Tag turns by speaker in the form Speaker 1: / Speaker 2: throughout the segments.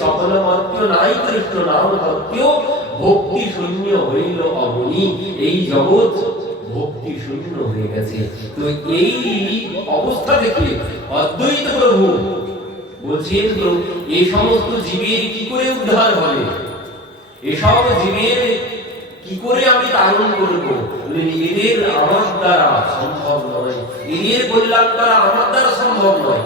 Speaker 1: সকল মত্য নাই, কৃষ্ণ নাম সত্য, ভক্তি শূন্য হইল অবনি এই জগৎ ভক্তি শূন্য হয়ে গেছে। তো এই অবস্থা থেকে অদ্বৈত প্রভু বলছেন, তো এই সমস্ত জীবের কি করে উদ্ধার হবে? এসব জীবের কি করে আমি তারণ করব? এদের আমার দ্বারা সম্ভব নয়। এদের কল্যাণ দ্বারা আমার দ্বারা সম্ভব নয়।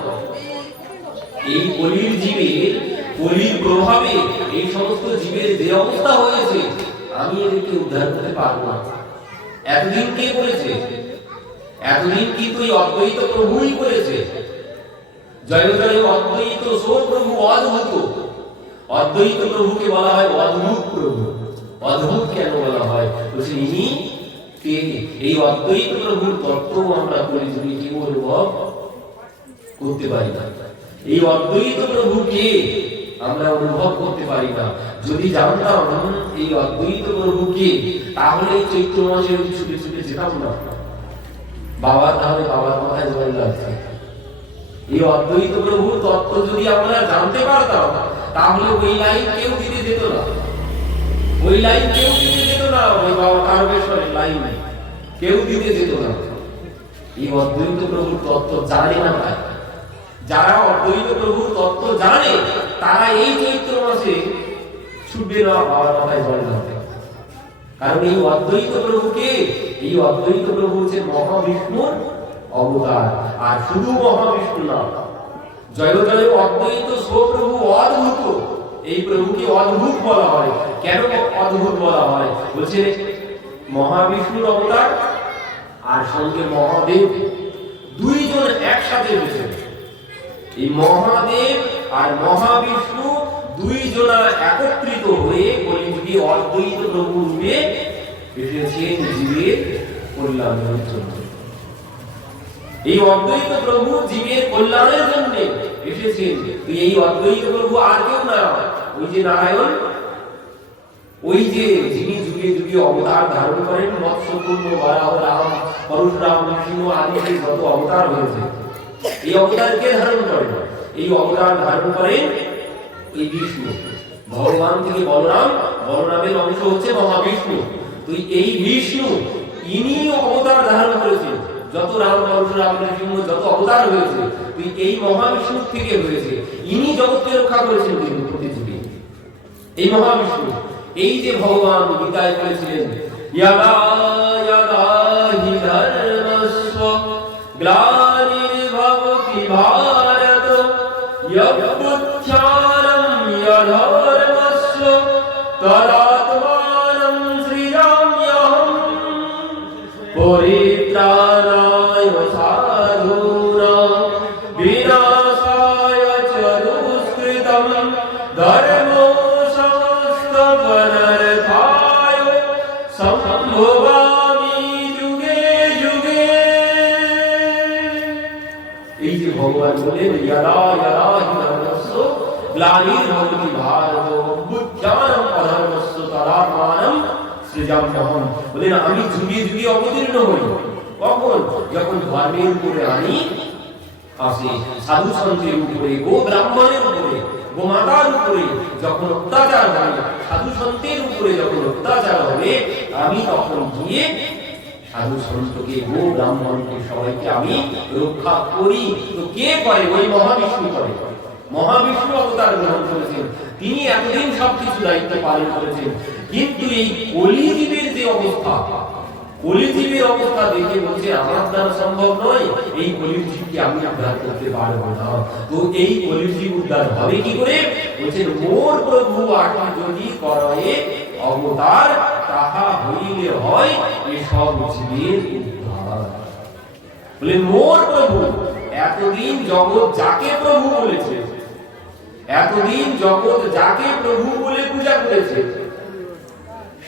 Speaker 1: এই কলির জীবের কলির প্রভাবে এই সমস্ত জীবের যে অবস্থা হয়েছে, আমি এদেরকে উদ্ধার করতে পারব না। এতদিন কে করেছে এতদিন কিন্তু এই অদ্বৈত প্রভুই করেছে জয় জয় অদ্বৈত সো প্রভু অদ্ভুত। অদ্বৈত প্রভুকে বলা হয় অদ্ভুত প্রভু। অদ্ভুত কেন বলা হয়? বলছে, ইনি কে? এই অদ্বৈত প্রভুর তত্ত্ব আমরা করি যদি কি অনুভব করতে পারি না। এই অদ্বৈত প্রভুকে আমরা অনুভব করতে পারি না। যদি জানতাম এই অদ্বৈত প্রভুকে তাহলে এই চৈত্র মাসে ছুটে ছুটে যেতাম না। বাবা তাহলে বাবার মাথায় জল লাগছে। এই অদ্বৈত প্রভুর তত্ত্ব যদি আমরা জানতে পারতাম, তাহলে ওই লাইন কেউ দিতে যেত না। ওই লাইন কেউ দিতে যেত না, ওই বাবা তারকেশ্বরের লাইন। কেউ দিতে যেত না। এই অদ্বৈত প্রভুর তত্ত্ব জানে না যারা অদ্বৈত প্রভুর তত্ত্ব জানে তারা এই চৈত্র মাসে ছুটবে না বাবার মাথায় জল ঢালতে কারণ এই অদ্বৈত প্রভুকে, এই অদ্বৈত প্রভু হচ্ছে মহাবিষ্ণুর অবতার, আর শুধু মহাবিষ্ণু না জয় জয় অদ্বৈত প্রভু অদ্ভুত। এই প্রভুকে অদ্ভুত বলা হয়। কেন অদ্ভুত বলা হয়? বলছে মহাবিষ্ণুর অবতার আর সঙ্গে মহাদেব, দুইজন একসাথে হয়েছে এই মহাদেব আর মহাবিষ্ণু দুইজনা একত্রিত হয়ে কলিযুগে অদ্বৈত প্রভু রূপে এসেছেন জীবের কল্যাণের জন্য। এই অদ্বৈত প্রভু জীবের কল্যাণের জন্য এসেছেন। এই অদ্বৈত প্রভু আর কেউ না, ওই যে নারায়ণ, ওই যে যিনি যুগে যুগে অবতার ধারণ করেন, মৎস্যপূর্ণ বারাহ রাম পরশুরাম নৃসিংহ আদি যত অবতার হয়েছে, এই অবতার কে ধারণ করেন? এই অবতার ধারণ করেন এই বিষ্ণু। ভগবান থেকে বলরাম। বলরামের অংশ হচ্ছে মহাবিষ্ণু। তো এই বিষ্ণু ইনি অবতার ধারণ করেছেন। যত রাম যত অবতার হয়েছে, তুই এই মহাবিষ্ণু থেকে হয়েছে। ইনি জগৎকে রক্ষা করেছেন কিন্তু প্রতিযুগে এই মহাবিষ্ণু, এই যে ভগবান গীতায় বলেছিলেন, ইয়াদা ইয়াদা হি ধর্মস্ব গ্লানির্ভবতি যে ভগবান বলেন ইয়াদা ইয়াদা হি ধর্মস্য গ্লানির্ভবতি ভারত বুদ্ধানম অধর্মস্য তদাত্মানম সৃজাম্যহম বলেন আমি যুগে যুগে অবতীর্ণ হই কখন যখন ধর্মের উপরে আমি আসি সাধু সন্তের উপরে গো ব্রাহ্মণের উপরে গো মাতার উপরে যখন অত্যাচার হয় সাধু সন্তের উপরে যখন অত্যাচার হবে, আমি তখন গিয়ে সাধু সন্তকে গো ব্রাহ্মণকে সবাইকে আমি রক্ষা করি। তো কে করে? ওই মহাবিষ্ণু করে। মহাবিষ্ণু অবতার গ্রহণ করেছেন। তিনি এতদিন সবকিছু দায়িত্ব পালন করেছেন। কিন্তু এই কলিজীবের যে অবস্থা কলিজীবের অবস্থা দেখে বলছে, আমার দ্বারা সম্ভব নয়। এই কলিজীবকে আমি উদ্ধার করতে পারব না। তো এই কলিজীব উদ্ধার হবে কি করে? বলছেন, মোর প্রভু আটি যদি করে অবতার তাহা হইলে হয় এসব জীবের বলে, মোর প্রভু, এতদিন জগৎ যাকে প্রভু বলেছে, এতদিন জগৎ যাকে প্রভু বলে পূজা করেছে,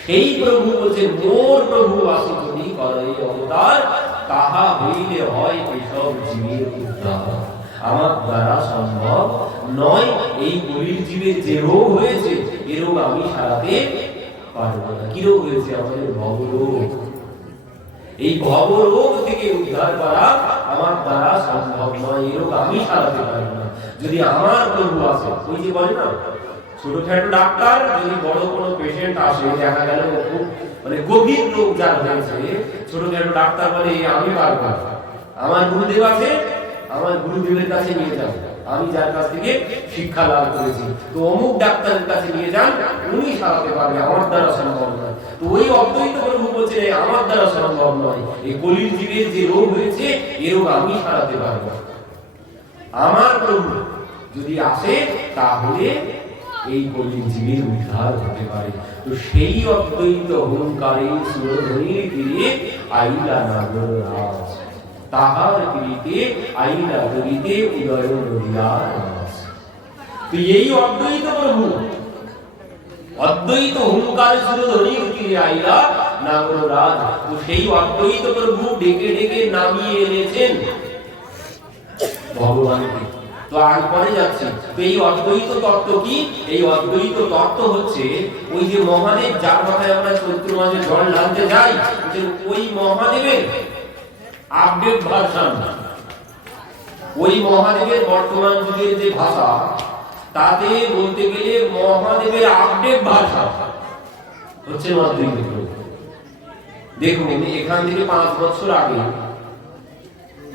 Speaker 1: সেই প্রভু বলছে, মোর প্রভু আসি যদি করে অবতার, তাহা হইলে হয় এসব জীবের উদ্ধার। আমার দ্বারা সম্ভব নয় এই কলির জীবের যে রোগ হয়েছে, এ রোগ আমি সারাতে পারব না। রোগ আমাদের? ভবরোগ। এই ভবরোগ থেকে উদ্ধার করা আমার দ্বারা সম্ভব নয়। এই রোগ আমি সারাতে পারব না। যদি আমার প্রভু আছে ওই যে বলে না, ছোটখাটো ডাক্তার, যদি বড় কোনো পেশেন্ট আসে, দেখা গেল খুব মানে গভীর রোগ যার হয়েছে, ছোটখাটো ডাক্তার বলে আমি পারব। আমার গুরুদেব আছে, আমার গুরুদেবের কাছে নিয়ে যাও আমি যার কাছ থেকে শিক্ষা লাভ করেছি। তো অমুক ডাক্তারের কাছে নিয়ে যান, উনি সারাতে পারবে, আমার দ্বারা সম্ভব নয়। তো ওই অদ্বৈত বলছে আমার দ্বারা সম্ভব নয়। এই কলির যে রোগ হয়েছে, এ রোগ আমি সারাতে পারব আমার প্রভু, যদি আসে, তাহলে এই কলির জীবের উদ্ধার হতে পারে। তো সেই অদ্বৈত অহংকারে সুরধ্বনির তীরে আইলা তাহার আইলা দরিতে উদয় তো এই অদ্বৈত প্রভু, অদ্বৈত হুঙ্কার আইলা সেই অদ্বৈত প্রভু ডেকে ডেকে নামিয়ে এনেছেন ভগবানকে। তো আর পরে যাচ্ছে। তো এই অদ্বৈত তত্ত্ব কি? এই অদ্বৈত তত্ত্ব হচ্ছে ওই যে মহাদেব, যার মাথায় আমরা চৈত্র মাসে জল ঢালতে যাই ওই মহাদেবের আপডেট ভার্সন ওই মহাদেবের বর্তমান যুগের যে ভাষা, তাতে বলতে গেলে মহাদেবের আপডেট ভাষা হচ্ছে প্রভু। দেখুন এখান থেকে পাঁচ বছর আগে,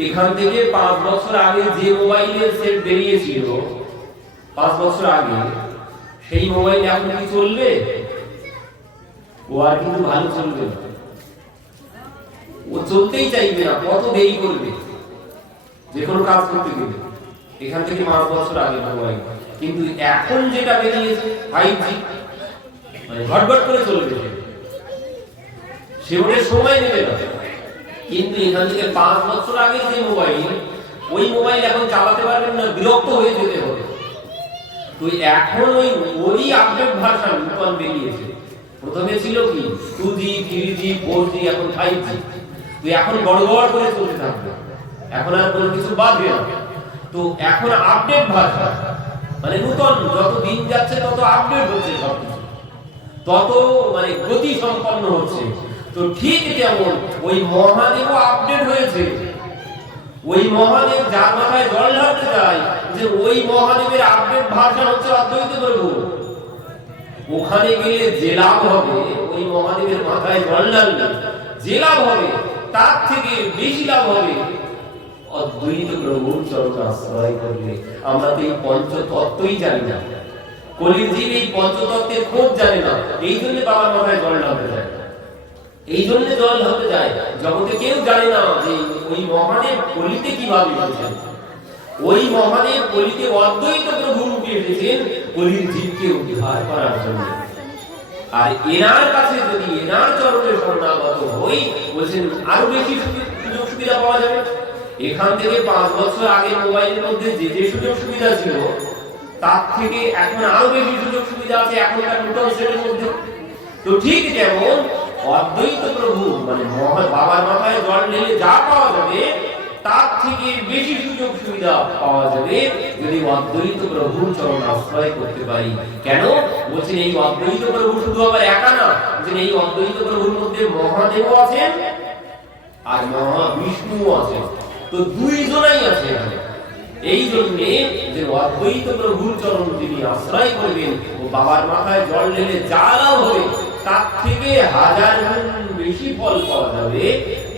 Speaker 1: এখান থেকে পাঁচ বছর আগে যে মোবাইলের সেট বেরিয়েছিল, পাঁচ বছর আগে, সেই মোবাইল এখন কি চলবে? ও আর কিন্তু ভালো চলবে না। ও চলতেই চাইবে না, কত দেরি করবে? যে কোনো কাজ করতে গেলে। এখান থেকে পাঁচ বছর আগে মোবাইল কিন্তু এখন যেটা বেরিয়েছে ফাইভ জি মানে ঘটঘট করে চলবে সে। ওদের সময় নেবে না। কিন্তু এখান থেকে পাঁচ বছর আগে যে মোবাইল, ওই মোবাইল এখন চালাতে পারবেন না, বিরক্ত হয়ে যেতে হবে। তো এখন ওই ওই আপডেট ভার্সন নতুন বেরিয়েছে। প্রথমে ছিল কি two G three G four G এখন ফাইভ জি তো এখন বড় বড় করে চলতে থাকবে। এখন আর কোনো কিছু বাদবে না। তো এখন আপডেট ভার্সন মানে নতুন যত দিন যাচ্ছে, তত আপডেট হচ্ছে সবকিছু। তত মানে গতি সম্পন্ন হচ্ছে। তো ঠিক যেমন ওই মহাদেবও আপডেট হয়েছে। ওই মহাদেব যার মাথায় জল ঢালতে যায় যে ওই মহাদেবের আপডেট ভাষা হচ্ছে অদ্বৈত প্রভু। ওখানে গেলে যে লাভ হবে, ওই মহাদেবের মাথায় জল ঢাললে যে লাভ হবে তার থেকে বেশি লাভ হবে। অদ্বৈত প্রভুর চরণ আশ্রয় করলে আমরা তো এই পঞ্চতত্ত্বই জানি না। এই পঞ্চতত্ত্বের খোঁজ জানে না। এই জন্য বাবার মাথায় জল ঢালতে যায়। এই জন্য জল ঢালতে যায়। জগতে কেউ জানে না যে ওই মহাদেব কলিতে কীভাবে এসেছেন। ওই মহাদেব কলিতে অদ্বৈত প্রভু রূপে এসেছেন কলির জীবকে উদ্ধার করার জন্য। আর এনার কাছে যদি এনার চরণে শরণাগত হই বলছেন, আরও বেশি সুযোগ সুবিধা পাওয়া যাবে? এখান থেকে পাঁচ বছর আগে মোবাইলের মধ্যে যে যে সুযোগ সুবিধা ছিল, তার থেকে এখন আরও বেশি সুযোগ সুবিধা আছে এখনকার নতুন সেটের মধ্যে। তো ঠিক যেমন অদ্বৈত প্রভু মানে বাবার মাথায় জল ঢেলে যা পাওয়া যাবে তার থেকে বেশি সুযোগ সুবিধা পাওয়া যাবে যদি অদ্বৈত প্রভুর চরণ আশ্রয় করতে পারি। কেন? বলছেন, এই অদ্বৈত প্রভু শুধু আবার একা না। বলছেন, এই অদ্বৈত প্রভুর মধ্যে মহাদেব আছেন আর মহা বিষ্ণু আছেন। তো দুইজনাই আছে এখানে। এই জন্যে যে অদ্বৈত প্রভুর চরণ তিনি আশ্রয় করবেন, ও বাবার মাথায় জল ঢেলে যা লাভ হবে, তার থেকে হাজার গুণ বেশি ফল পাওয়া যাবে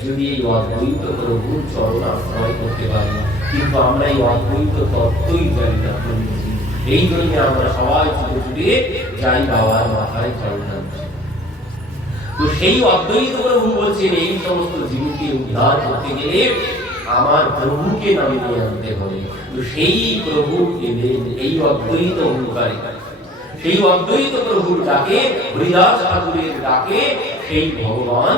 Speaker 1: যদি এই অদ্বৈত প্রভুর চরণ আশ্রয় করতে পারি, কিন্তু আমরা এই অদ্বৈত তত্ত্বই জানি না। এই জন্য আমরা সবাই ছুটে ছুটে যাই বাবার মাথায় ঢালছি তো সেই অদ্বৈত প্রভু বলছেন, এই সমস্ত উদ্ধার করতে গেলে আমার প্রভুকে নামে নিয়ে আনতে হবে। তো সেই প্রভু এই অদ্বৈত সেই অদ্বৈত প্রভুর ডাকে, হরিদাস ঠাকুরের ডাকে, সেই ভগবান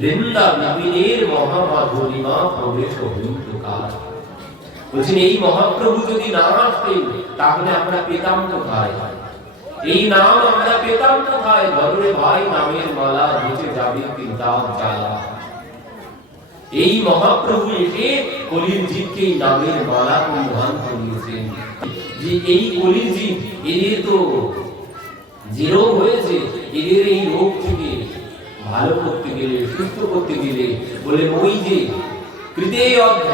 Speaker 1: বৃন্দা বিপিনের মহামাধুরিমা প্রবেশ বলছেন, এই মহাপ্রভু যদি না আসতেন, তাহলে আমরা পেতাম এই নাম আমরা পেতাম ধরে ভাই, নামের মালা বুঝে যাবে কিতাব জ্বালা। এই মহাপ্রভু এসে এই নামের মালা পরিধান করিয়েছেন। যে এই কলির এদের তো রোগ হয়েছে, এদের এই রোগ থেকে ভালো করতে গেলে, সুস্থ করতে গেলে বলে ওই যে মানে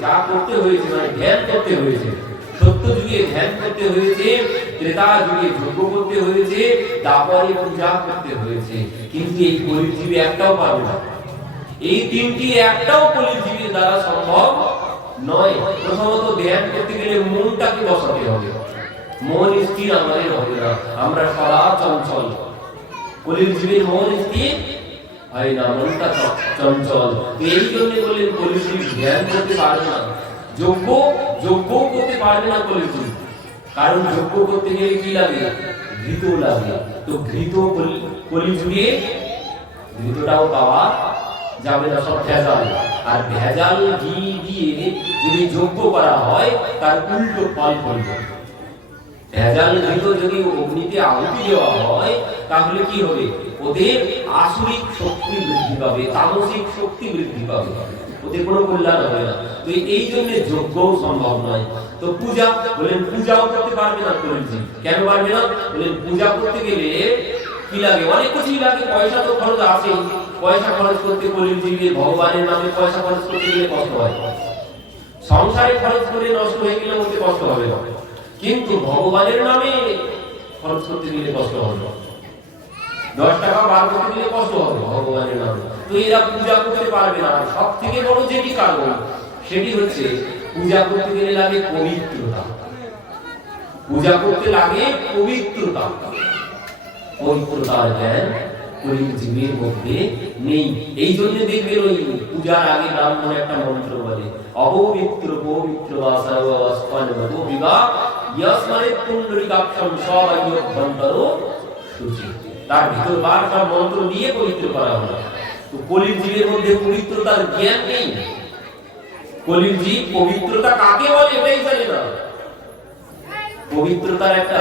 Speaker 1: ধ্যান করতে হয়েছে সত্য ধ্যান করতে হয়েছে করতে হয়েছে কিন্তু এই কলিজীবী একটাও পাবে না। এই তিনটি একটাও কলিজীবীর দ্বারা সম্ভব নয়। প্রথমত ধ্যান করতে গেলে মনটাকে বসাতে হবে। মন স্থির আমাদের হবে না। আমরা সদা চঞ্চল। কলির মন স্থির? হয় না, মনটা চঞ্চল। এই জন্য বললেন কলির জীব ধ্যান করতে পারবে না। যোগ্য যোগ্য করতে পারবে না কলির কারণ যোগ্য করতে গেলে কি লাগে? ঘৃত লাগে। তো ঘৃত কলি- কলিযুগে ঘৃতটাও পাওয়া যাবে না, সব ভেজাল। আর ভেজাল ঘি দিয়ে যদি যোগ্য করা হয়, তার উল্টো ফল করবে ভেজাল ঘৃত যদি অগ্নিতে আহুতি দেওয়া হয়, তাহলে কি হবে? ওদের আসরিক শক্তি বৃদ্ধি পাবে, তামসিক শক্তি বৃদ্ধি পাবে। ওদের কোনো কল্যাণ হবে না। তো এই জন্য যোগ্য সম্ভব নয়। তো পূজা, বলেন পূজাও করতে পারবে না করেছি কেন পারবে না? বলেন পূজা করতে গেলে কি লাগে? অনেক কিছুই লাগে। পয়সা তো খরচ আছে পয়সা খরচ করতে কলির জীবে ভগবানের নামে পয়সা খরচ করতে গেলে কষ্ট হয়। সংসারে খরচ করে নষ্ট হয়ে গেলে ওতে কষ্ট হবে না। কিন্তু ভগবানের নামে খরচ করতে গেলে কষ্ট হবে না। দশ টাকা বার করতে গেলে কষ্ট হবে ভগবানের নামে। তো এরা পূজা করতে পারবে না। সব থেকে বড় যেটি কারণ, সেটি হচ্ছে পূজা করতে গেলে লাগে পবিত্রতা। পূজা করতে লাগে পবিত্রতা। পবিত্রতার জ্ঞান কলির জীবের মধ্যে নেই। এই জন্য দেখবেন ওই পূজার আগে ব্রাহ্মণ একটা মন্ত্র বলে, অপবিত্র, পবিত্র তার ভিতর বার মন্ত্র দিয়ে পবিত্র করা হলো। তো কলির মধ্যে পবিত্রতার জ্ঞান নেই। কলির পবিত্রতা কাকে বলে এটাই জানে না। পবিত্রতার একটা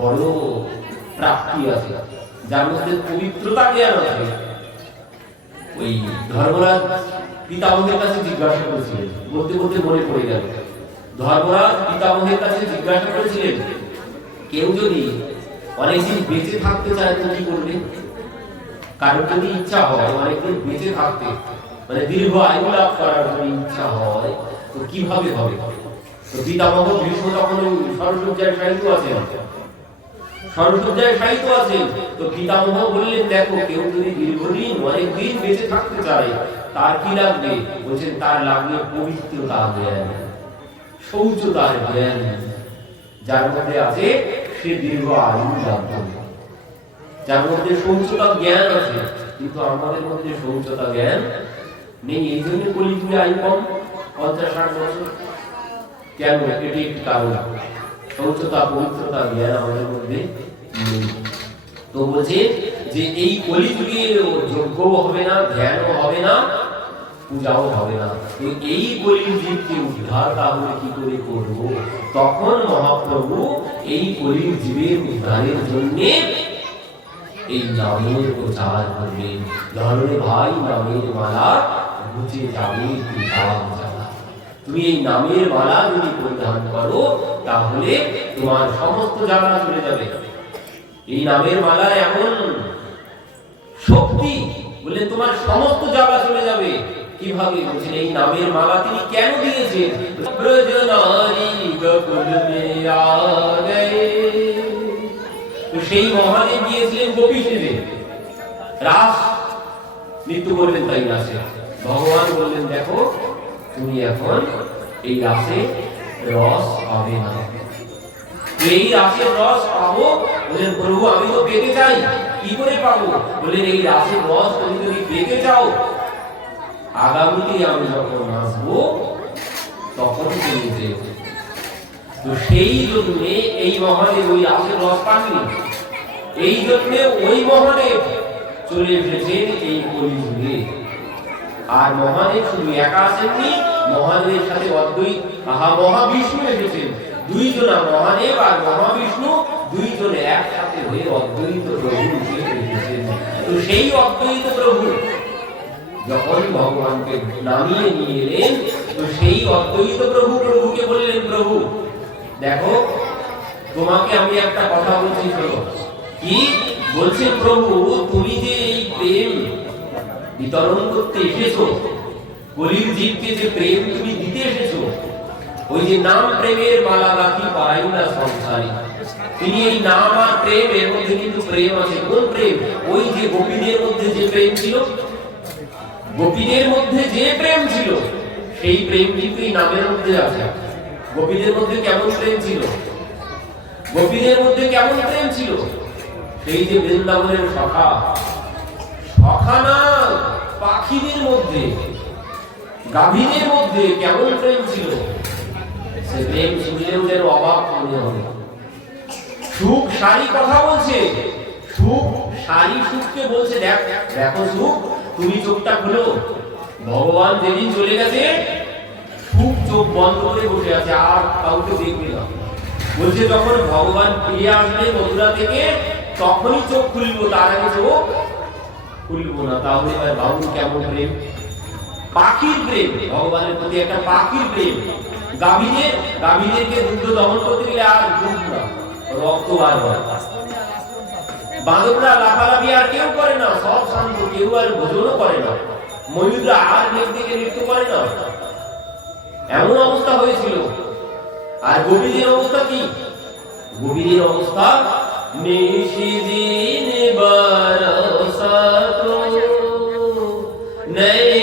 Speaker 1: বড় প্রাপ্তি আছে, যার মধ্যে পবিত্রতা জ্ঞান আছে। ওই ধর্মরাজ পিতামহের কাছে জিজ্ঞাসা করেছিলেন, বলতে বলতে মনে পড়ে গেল। ধর্মরাজ পিতামহের কাছে জিজ্ঞাসা করেছিলেন, কেউ যদি অনেকদিন বেঁচে থাকতে চায় তো কি করবে? কারোর যদি ইচ্ছা হয় অনেকদিন বেঁচে থাকতে মানে দীর্ঘ আয়ু লাভ করার যদি ইচ্ছা হয়, তো কীভাবে হবে? তো পিতামহ ভীষ্ম তখন সরসজ্জায় সাহিত্য আছেন। সরসজ্জায় সাহিত্য আছেন তো পিতামহ বললেন, দেখো, কেউ যদি দীর্ঘদিন অনেক দিন বেঁচে থাকতে চায়, তার কি লাগবে? বলছেন, তার লাগবে পবিত্রতা জ্ঞান শৌচতার জ্ঞান। যার মধ্যে আছে সে দীর্ঘ আয়ু লাভ যার মধ্যে শৌচতা জ্ঞান আছে, কিন্তু আমাদের মধ্যে শৌচতা জ্ঞান নেই। এই জন্য কলিযুগে আয়ু কম, পঞ্চাশ, ষাট বছর। কেন? এটি একটি কারণ। শৌচতা, পবিত্রতা জ্ঞান আমাদের মধ্যে তো বলছে যে এই কলিযুগে যোগ্যও হবে না, ধ্যানও হবে না, পূজাও হবে না। তো এই কলির জীবকে উদ্ধার তাহলে কি করে করব? তখন মহাপ্রভু এই কলির জীবের উদ্ধারের জন্যে এই নামের প্রচার করবে ধরনে ভাই, নামের মালা বুঝে যাবে তুমি এই নামের মালা যদি পরিধান করো, তাহলে তোমার সমস্ত জ্বালা চলে যাবে। এই নামের মালার এমন শক্তি বলে তোমার সমস্ত জ্বালা চলে যাবে। কীভাবে? বলছেন, এই নামের মালা তিনি কেন দিয়েছেন? সেই মহাদেব গিয়েছিলেন গোপী সেজে। রাস নৃত্য করলেন তাই রাসে। ভগবান বললেন, দেখো, তুমি এখন এই রাসে রস পাবে না। এই রাসের রস পাবো। বললেন, প্রভু, আমি তো পেতে চাই। কি করে পাবো? বললেন, এই রাসের রস তুমি যদি পেতে চাও, আগামীতে আমি যখন আসব, তখন তুমি তো সেই জন্য এই মহাদেব ওই রাসের রস পাননি। এই জন্য ওই মহাদেব চলে এসেছেন এই কলিযুগে। আর মহাদেব শুধু একা আসেননি, মহাদেবের সাথে অদ্বৈত মহাবিষ্ণু এসেছেন। দুইজনা মহাদেব আর মহাবিষ্ণু, দুইজনে একসাথে হয়ে অদ্বৈত প্রভু তো সেই অদ্বৈত প্রভু যখন ভগবানকে নামিয়ে নিয়ে এলেন, তো সেই অদ্বৈত প্রভু প্রভুকে বললেন, প্রভু, দেখো, তোমাকে আমি একটা কথা বলছি, শোনো। কি? বলছেন প্রভু, তুমি যে এই প্রেম বিতরণ করতে এসেছ কলির জীবকে যে প্রেম তুমি দিতে এসেছ ওই যে নাম প্রেমের মালা গাঁথি পাই না সংসারী। তিনি এই নাম আর প্রেম, এর মধ্যে কিন্তু প্রেম আছে। কোন প্রেম? ওই যে গোপীদের মধ্যে যে প্রেম ছিল। গোপীদের মধ্যে যে প্রেম ছিল, সেই প্রেম কিন্তু এই নামের মধ্যে আছে। গোপীদের মধ্যে কেমন প্রেম ছিল? গোপীদের মধ্যে কেমন প্রেম ছিল? সেই যে বৃন্দাবনের সখা সখা না, পাখিদের মধ্যে। গাভীদের মধ্যে কেমন প্রেম ছিল? সে প্রেম শুনলেও যেন অবাক হবে। সুখ সারি কথা বলছে। সুখ সারি সুখকে বলছে, দেখ, দেখো সুখ, তুমি চোখটা খুলো। ভগবান যেদিন চলে গেছে, সুখ চোখ বন্ধ করে বসে আছে, আর কাউকে দেখবে না। বলছে যখন ভগবান ফিরে আসবে মথুরা থেকে, তখনই চোখ খুলবো, তার আগে চোখ খুলবো না। তাহলে বাবু কেমন প্রেম? পাখির প্রেম। ভগবানের প্রতি একটা পাখির প্রেম। গাভীদের গাভীদেরকে দুধ দহন করতে গেলে আর দুধ না, রক্ত বার হয়। বাঁদররা লাফালাফি আর কেউ করে না, সব শান্ত, কেউ আর ভোজনও করে না। ময়ূররা আর মেঘ দিকে নৃত্য করে না। এমন অবস্থা হয়েছিল। আর গোপীদের অবস্থা কি? গোপীদের অবস্থা, নিশিদিন বরসাতো নैना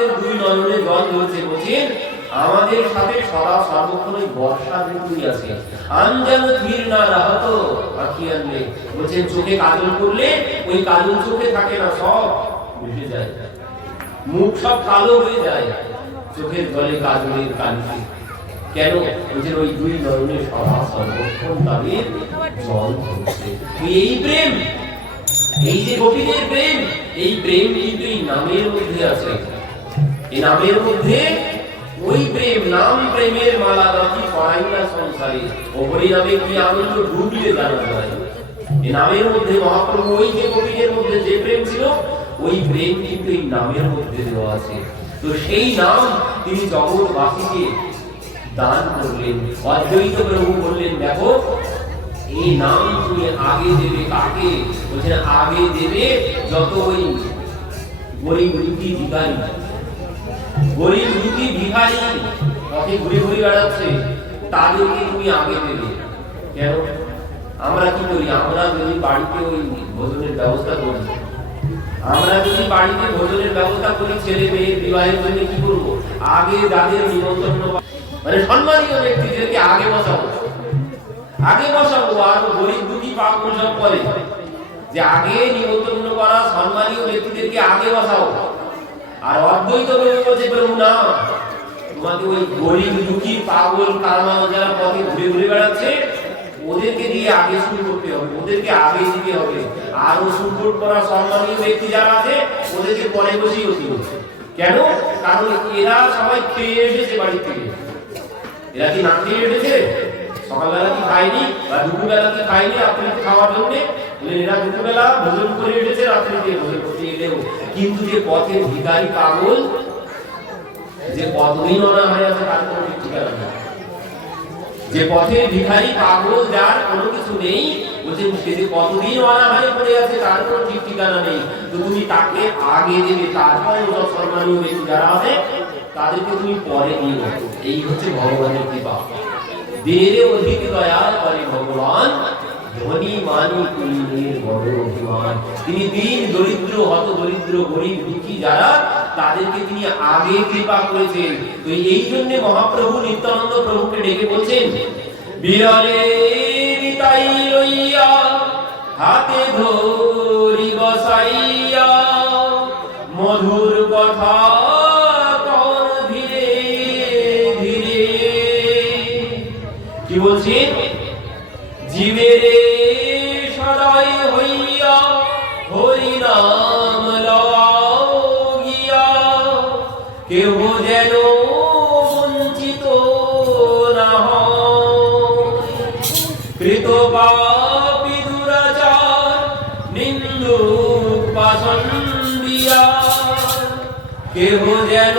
Speaker 1: তাদের দুই নয়নে জল ধরছে বলছেন আমাদের সাথে সদা সর্বক্ষণ ওই বর্ষা ঋতুই আছে। আঞ্জান ধীর না রাহত, আখি আনলে বলছেন চোখে কাজল করলে, ওই কাজল চোখে থাকে না, সব মিশে যায়। মুখ সব কালো হয়ে যায়, চোখের জলে কাজলের কালিতে কেন? বলছেন ওই দুই নয়নের সভা সর্বক্ষণ তাদের জল এই প্রেম? এই যে গোপীদের প্রেম, এই প্রেম কিন্তু এই নামের মধ্যে আছে। এই নামের মধ্যে ওই প্রেম, নাম প্রেমের মালা গাঁথি পড়াই না সংসারে। ওপরি নামে কি আনন্দ ডুবলে জানা যায় এই নামের মধ্যে মহাপ্রভু, ওই যে গোপীদের মধ্যে যে প্রেম ছিল, ওই প্রেম কিন্তু এই নামের মধ্যে দেওয়া আছে। তো সেই নাম তিনি জগৎবাসীকে দান করলেন। অদ্বৈত প্রভু বললেন, দেখো, এই নাম তুমি আগে দেবে কাকে? বলছেন, আগে দেবে যত ওই গরিব দুঃখী ভিখারি। গরিব দুঃখী ভিখারি, পথে ঘুরে ঘুরে বেড়াচ্ছে, তাদেরকে তুমি আগে দেবে। কেন? আমরা কি করি? আমরা যদি বাড়িতে ওই ভোজনের ব্যবস্থা করি, আমরা যদি বাড়িতে ভোজনের ব্যবস্থা করি ছেলে মেয়ে বিবাহের জন্য কি করব? আগে যাদের নিমন্ত্রণ মানে সম্মানীয় ব্যক্তিদেরকে আগে বসাবো। আগে বসাবো, আর গরিব দুটি পাপ সব পরে যে আগে নিমন্ত্রণ করা সম্মানীয় ব্যক্তিদেরকে আগে বসাও আর অদ্বৈত বলছে প্রভু না তোমাকে ওই গরিব, দুঃখী, পাগল কারমাল যারা পথে ঘুরে ঘুরে বেড়াচ্ছে, ওদেরকে দিয়ে আগে শুরু করতে হবে, ওদেরকে আগে দিতে হবে। আর সুন্দর করা সম্মানীয় ব্যক্তি যারা আছে, ওদেরকে পরে বসেই হতে হবে। কেন? কারণ এরা সবাই খেয়ে এসেছে বাড়ি থেকে। এরা কি না খেয়ে এসেছে? সকালবেলা কি বা দুপুরবেলা কি খাওয়ার জন্য? এরা দুপুরবেলা ভোজন করে ভোজন করতে এলেও কিন্তু যে পথের ভিখারি পাগল, যে অনা হয়ে আছে তার কোনো ঠিক ঠিকানা নেই। যে পথে ভিখারি পাগল, যার কোনো কিছু নেই বলছেন সে যে কতদিন অনাহারে পড়ে আছে, তার কোনো ঠিক ঠিকানা নেই। তো তুমি তাকে আগে দেবে, তারপরে ওসব সম্মানীয় ব্যক্তি যারা আছে, তাদেরকে তুমি পরে নিয়ে এই হচ্ছে ভগবানের কৃপা। দেরে অধিক দয়া করে ভগবান ধনী মানি কুলীনের বড় অভিমান তিনি দিন দরিদ্র, হত দরিদ্র, গরিব, দুঃখী যারা, তাদেরকে তিনি আগে কৃপা করেছেন। তো এই জন্য মহাপ্রভু নিত্যানন্দ প্রভুকে ডেকে বলছেন বিরলে নিতাই লইয়া, হাতে ধরি বসাইয়া মধুর কথা কি বলছেন জীবেরে সদাই হইয়া হরি নাম লাগিয়া কেহ যেন বঞ্চিত না কৃত পাপি দুরাচার নিন্দু পাশন দিয়া কেহ যেন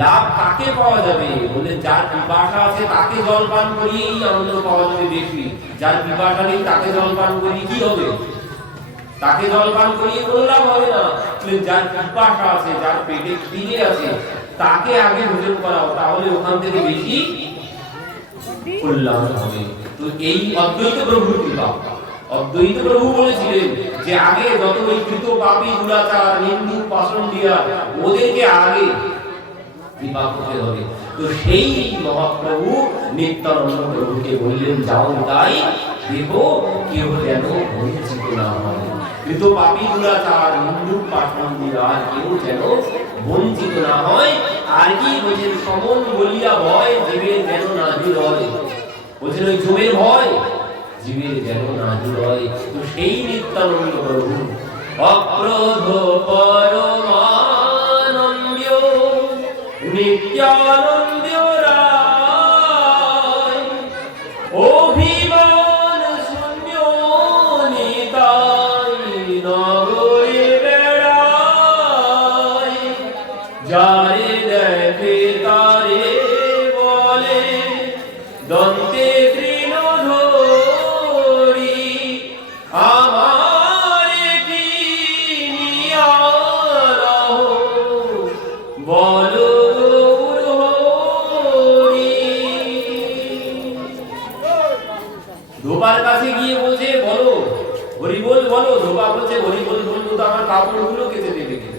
Speaker 1: লাভ কাকে পাওয়া যাবে? বলে যার পিপাসা আছে তাকে জল পান করিয়েই আনন্দ পাওয়া যাবে বেশি। যার পিপাসা নেই তাকে জল পান করিয়ে কি হবে? তাকে জল পান করিয়ে কোনো লাভ হবে না। যার পিপাসা আছে, যার পেটে খিদে আছে, তাকে আগে ভোজন করাও, তাহলে ওখান থেকে বেশি কল্যাণ হবে। তো এই অদ্বৈত প্রভুর কৃপা। অদ্বৈত প্রভু বলেছিলেন যে, আগে যত ওই কৃত পাপী দুরাচার নিন্দু পাশন দিয়া ওদেরকে আগে হবে। তো সেই মহাপ্রভু নিত্যানন্দ প্রভুকে বললেন, যাও তাই, দেখো কেউ যেন বঞ্চিত না হয়। কৃত দিয়া কেউ যেন বঞ্চিত না হয়। আর কি বলছেন সমন বলিয়া ভয়, জীবের যেন না বলছেন ওই জমের ভয়, জীবের যেন না হয় তো সেই নিত্যানন্দ প্রভু বলছে হরি বল বলব তো আমার কাপড়গুলো কেটে দেবে কে?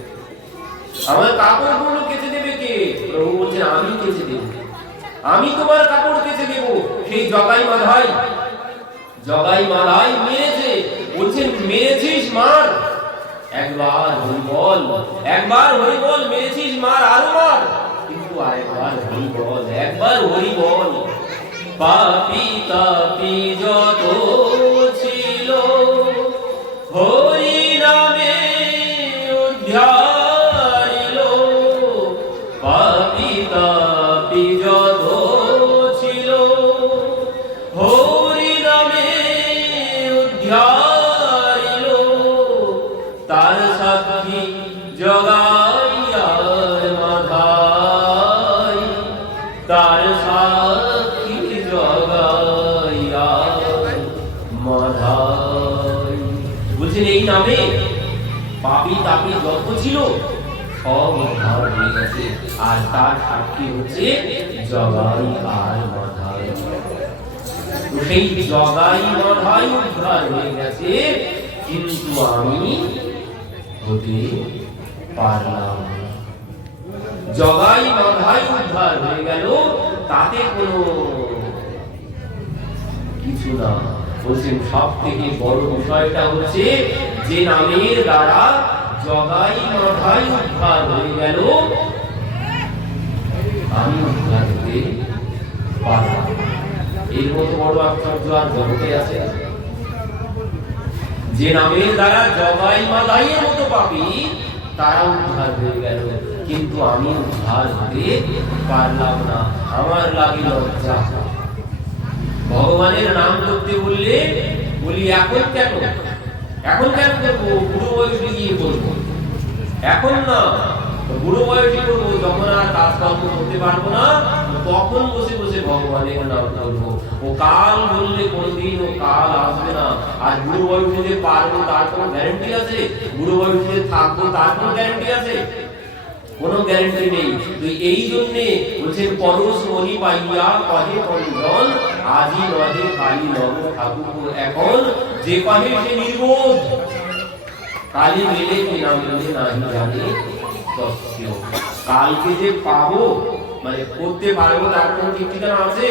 Speaker 1: আমার কাপড়গুলো কেচে দেবে কে? প্রভু আমি কেচে দেব। আমি তোমার কাপড় কেচে দেব। সেই জগাই মাধাই। জগাই মাধাই মেরেছে। বলছেন, মেরেছিস মার। একবার হরি বল একবার হরি বল মেরেছিস মার, আরও মার। কিন্তু আরেকবার হরি বল একবার হরি বল পাপি, তাপি যত নামে। পাপি তাপি যত ছিল, সব হয়ে গেছে। আর তার সাক্ষী হচ্ছে জগাই আর মাথায় সেই জগাই উদ্ধার হয়ে গেছে, কিন্তু আমি হতে পারলাম জগাই উদ্ধার হয়ে গেল, তাতে কোনো কিছু না। বলছেন সব থেকে বড় বিষয়টা হচ্ছে যে নামের দ্বারা জগাই মাথায় উদ্ধার হয়ে গেল। আমি উদ্ধার হতে এর মতো বড় আশ্চর্য আর জগতে আছে। যে নামের দ্বারা জগাই মতো তারা উদ্ধার হয়ে গেল। কিন্তু আমি উদ্ধার হতে পারলাম না। আমার লাগে লজ্জা। ভগবানের নাম করতে বললে বলি, এখন কেন? এখন কেন করব বুড়ো বয়সে গিয়ে করব এখন না। বুড়ো বয়সে করব যখন আর কাজকর্ম করতে পারব না, তখন বসে বসে ভগবানের নাম করব। ও কাল বললে কোনদিন ও কাল আসবে না। আর বুড়ো বয়সে যে পারব, তার কোনো গ্যারান্টি আছে? বুড়ো বয়সে যে থাকব, তার কোনো গ্যারান্টি আছে? কোনো গ্যারান্টি নেই। তো এই জন্য বলছেন পরশ মনি পাইয়া কহে পঞ্জন আজি নহে কালী নব ঠাকুর এখন যে কহে সে নির্বোধ। কালী মেলে কি নাম মেলে নাহি জানে তস্য। কালকে যে পাবো মানে করতে পারব, তার কোনো ঠিক আছে?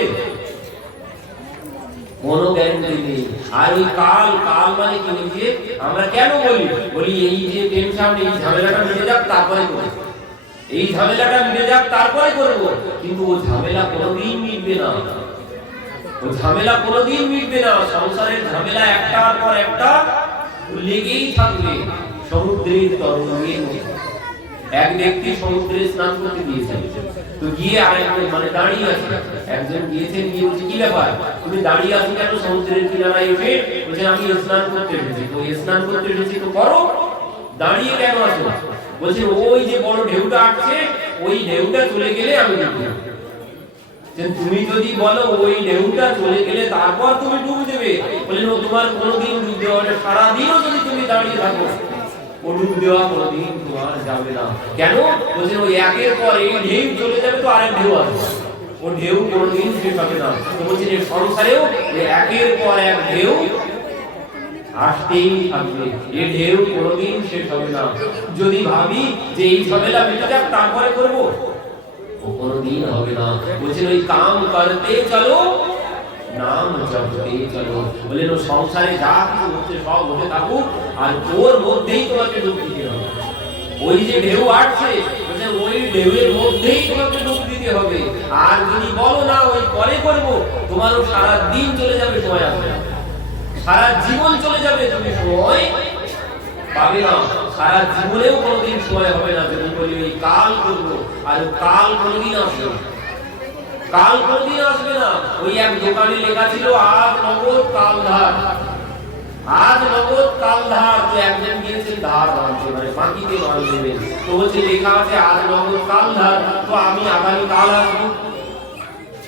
Speaker 1: কোনো গ্যারান্টি নেই আর ওই কাল কাল মানে কি? যে, আমরা কেন বলি? বলি এই যে টেনশন এই ঝামেলাটা মিটে যাক, তারপরে করব। এই ঝামেলাটা মিটে যাক, তারপরে করব। কিন্তু ও ঝামেলা কোনোদিন মিটবে না। ঝামেলা কোনোদিন মিটবে না। সংসারের ঝামেলা একটার পর একটা লেগেই থাকবে। সমুদ্রের তরঙ্গের এক ব্যক্তি সমুদ্রে স্নান করতে গিয়েছেন। তো গিয়ে আরেকজন মানে দাঁড়িয়ে আছে। একজন গিয়েছেন গিয়ে বলছে, কি ব্যাপার? তুমি দাঁড়িয়ে আছো কেন? সমুদ্রের কিনারায় এসে বলছে, আমি স্নান করতে এসেছি। তো স্নান করতে এসেছি তো করো। দাঁড়িয়ে কেন আছো? বলছে, ওই যে বড় ঢেউটা আসছে, ওই ঢেউটা চলে গেলে আমি ডুববো যে তুমি যদি বলো ওই ঢেউটা চলে গেলে তারপর তুমি ডুব দেবে। বললেন ও তোমার কোনোদিন ডুব দেওয়া হবে না। সারাদিনও যদি তুমি দাঁড়িয়ে থাকো ও ডুব দেওয়া কোনোদিন তোমার যাবে না। কেন? ওই একের পর এই ঢেউ চলে যাবে তো আরেক ঢেউ আসবে। ও ঢেউ কোনোদিন শেষ হবে না। তো সংসারেও একের পর এক ঢেউ আসতেই থাকবে। এ ঢেউ কোনোদিন শেষ হবে না। যদি ভাবি যে এই ঝামেলা মিটে যাক, তারপরে করব। ও হবে না। বলছেন ওই কাম করতে চলো, নাম জপতে চলো। ও সংসারে যা কিছু হচ্ছে সব হতে থাকুক, আর মধ্যেই তোমাকে ডুব দিতে হবে। ওই যে ঢেউ আসছে ওই ঢেউয়ের মধ্যেই তোমাকে ডুব দিতে হবে। আর যদি বলো না, ওই পরে করব। তোমারও সারা দিন চলে যাবে সময় আসবে সারা জীবন চলে যাবে তুমি সময় পাবে না সারা জীবনেও কোনোদিন সময় হবে না যদি বলি, ওই কাল করব। আর কাল কোনোদিন আসবে কাল কোনোদিন আসবে না। ওই এক দোকানে লেখা ছিল, আজ নগদ কাল ধার। আজ নগদ কাল ধার। তো একজন গিয়েছেন ধার আনতে মানে বাকিতে মাল দেবেন তো বলছে, লেখা আছে, আজ নগদ কাল ধার। তো আমি আগামী কাল আসব।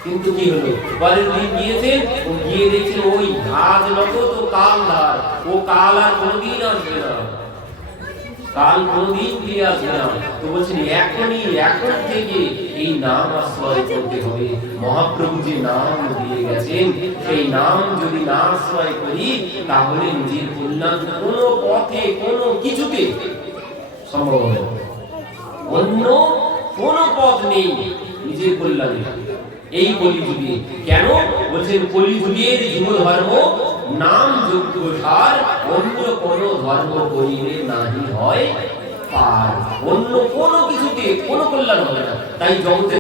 Speaker 1: কিন্তু কি হলো? পরের দিন গিয়েছেন ও গিয়ে দেখছেন ওই আজ নগদ ও কাল ধার ও কাল আর কোনোদিন আসবে না। কাল ফিরে আসবে না। তো বলছেন, এখনই, এখন থেকে এই নাম আশ্রয় করতে হবে। মহাপ্রভু যে নাম দিয়ে গেছেন, সেই নাম যদি না আশ্রয় করি, তাহলে নিজের কল্যাণ কোনো পথে, কোনো কিছুতে সম্ভব হবে অন্য কোনো পথ নেই নিজের কল্যাণে এই কলিযুগে। কেন? বলছেন কলিযুগের যুগ ধর্ম নাম যোগ্য সার অন্য কোন ধর্ম করিলে নাহি হয় আর অন্য কোনো কিছুতে কোনো কল্যাণ হবে না। তাই জগতে